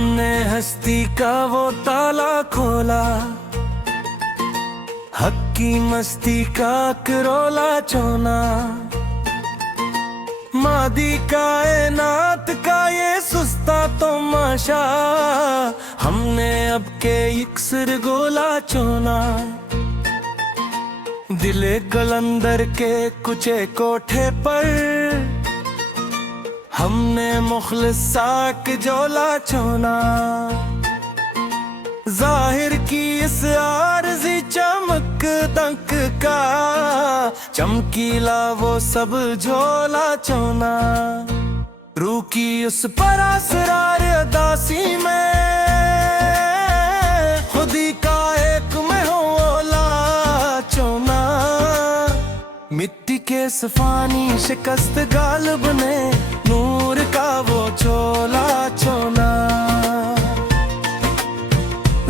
हमने हस्ती का वो ताला खोला, हक की मस्ती का करोला चोना, मादी कायनात का ये सुस्ता तमाशा, हमने अब के इक्सर गोला चोना। दिले कलंदर के कुचे कोठे पर हमने मुखलिस साक जोला चोना। जाहिर की इस आरज़ी चमक दंक का चमकीला वो सब झोला चोना। रूह की उस पर असरार अदासी में खुदी का एक में हो ओला चोना। मिट्टी के सफानी शिकस्त गालब ने नूर का वो चोला चोना।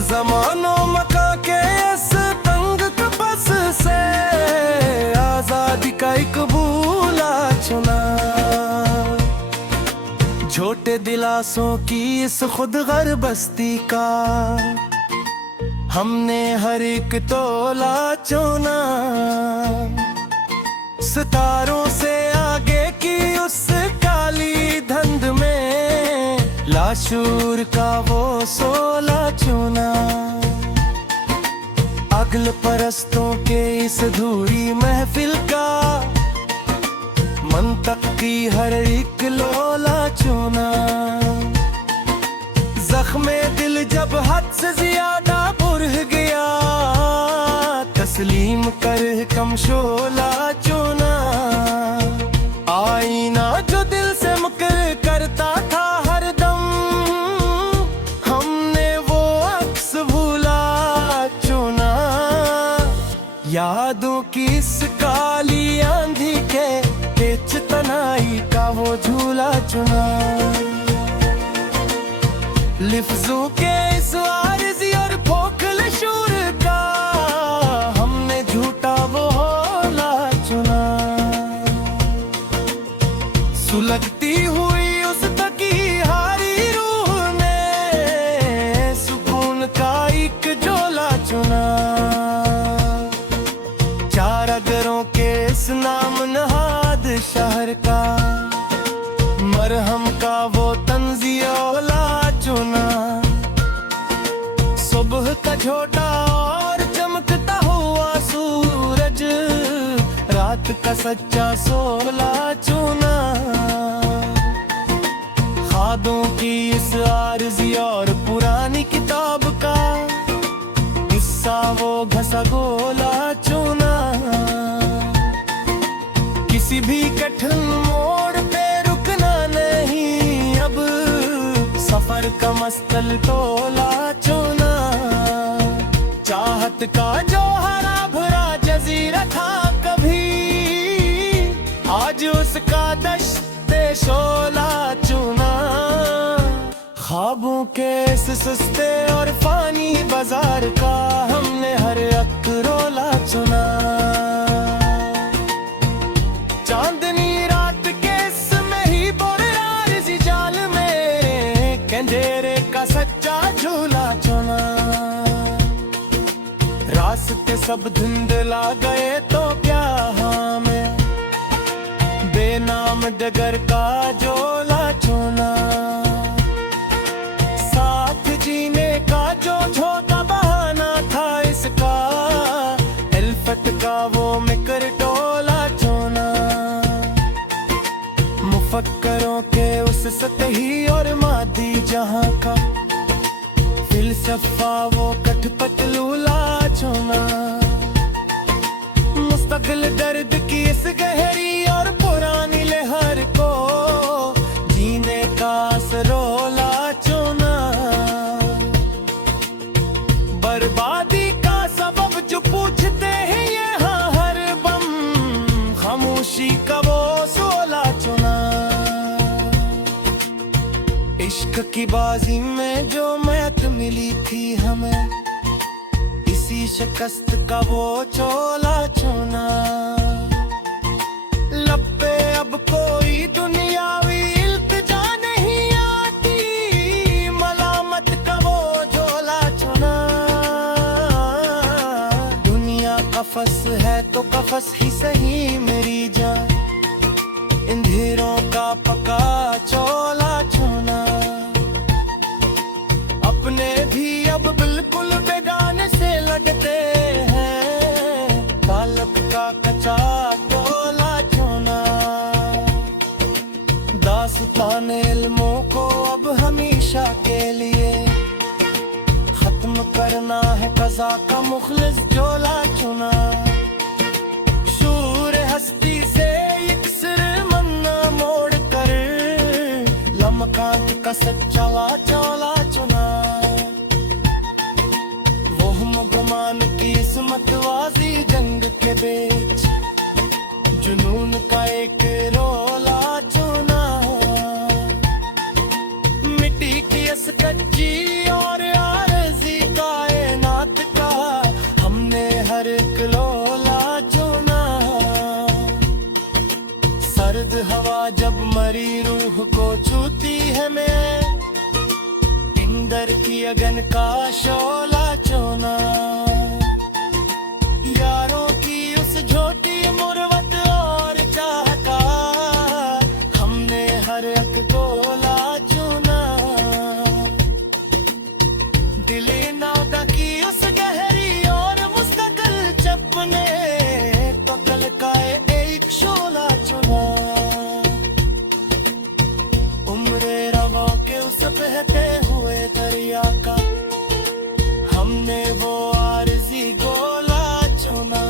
ज़मानो मका के इस तंग कपस से आजादी का एक भूला चुना। छोटे दिलासों की इस खुद गर बस्ती का हमने हर एक तोला चुना। सितारों से आगे की उस काली धंध में लाशूर का वो सोला चुना। अगल परस्तों के इस धूरी महफिल का मंतक की हर एक लोला चुना। जख्मे दिल जब हद से ज्यादा बुरह गया तस्लीम कर कम शोला चुना। आईना जो दिल से मुकर करता था हर दम हमने वो अक्स भूला चुना। यादों की इस काली आंधी के बीच तनाई का वो झूला चुना। लिफ्जों के इस आरज़ी और खोखले शूर का हमने झूठा वो होला चुना। सुलगती हुई उस तकी हारी रूह ने सुकून का एक जोला चुना। चार अगरों के इस नाम नहाद शहर का मरहम का वो तंजियोला चुना। सुबह का झोटा और चमकता हुआ सूरज रात का सच्चा सोला चुना। खादों की इस आरज़ी और पुरानी किताब का हिस्सा वो घसा गोला चुना। किसी भी कठिन मोड़ पे रुकना नहीं अब सफर का मस्तल तोला चुना। चाहत का जो हरा भरा जजीरा था कभी आज उसका दश्ते शोला चुना। ख्वाबों के इस सस्ते और फानी बाजार का हमने हर एक रोला चुना। चांदनी रात के इसमें ही बोरार सी जाल में कंधेरे का सच्चा झूला चुना। रास्ते सब धुंधला गए तो क्या हमें बेनाम डगर का जोला चुना। साथ जीने का जो छोटा बहाना था इसका एल्फट का वो मिकर टोला चुना। मुफक्करों के उस सतही और मादी जहां का फिलसफा वो कठपतलूला चुना। मुस्तकिल दर्द की इस गहरी और पुरानी लहर को जीने का सरोला चुना। बर्बादी का सबब जो पूछते हैं यहाँ हर बम खामोशी का वो सोला चुना। इश्क की बाजी में जो मैत मिली थी हमें इसी शिकस्त का वो चोला चुना। लब पे अब कोई दुनियावी इल्तिजा नहीं आती, मलाम कफस है तो कफस ही सही मेरी जान, अंधेरों का पका चोला चुना। अपने भी अब बिल्कुल बेगाने से लगते हैं, बालक का कच्चा टोला चुना। दास्तान इल्मों को अब हमेशा के लिए खत्म करना है, कज़ा का मुखलिस जोला चुना। शूर हस्ती से इक्सर मन्ना मोड़ कर, लमकात का सच्चा चोला चुना। वहम गुमान की इसमतवाजी जंग के बीच, जुनून का एक रोला चुना। मिट्टी की कच्ची और आरज़ी कायनात का हमने हर एक लोला चुना। सर्द हवा जब मरी रूह को छूती है, मैं इंदर की अगन का शोला चुना। यारों की उस झोटी मुरवत और चाह का हमने हर एक गोला चुना। दिले नादा की उस गहरी और मुस्तकिल चपने तो कल का एक शोला चुना। उम्रे रवा के उस बहते हुए दरिया का हमने वो आरज़ी गोला चुना।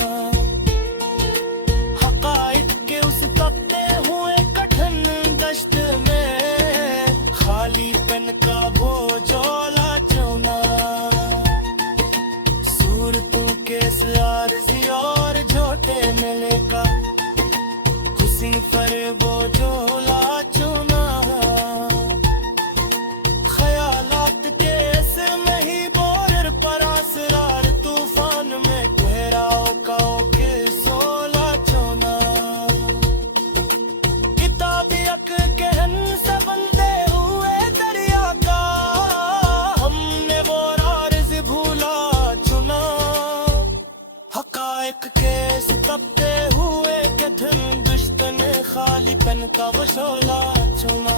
हक़ाइक़ के उस तपते हुए कठिन दश्त में खाली पेन का वो जोला चुना। सूरतों के आरज़ी और झोटे मिले का खुशी पर वो जोला चुना। ख्यालात के इसमें ही बोर पर असरार तूफान में घेराव का के सोला चुना। किताबी अक कहन से बंदे हुए दरिया का हमने वो राज भूला चुना। हक़ाइक़ के तपते हुए कठिन दुश्मन खाली पन का वो शोला चुना।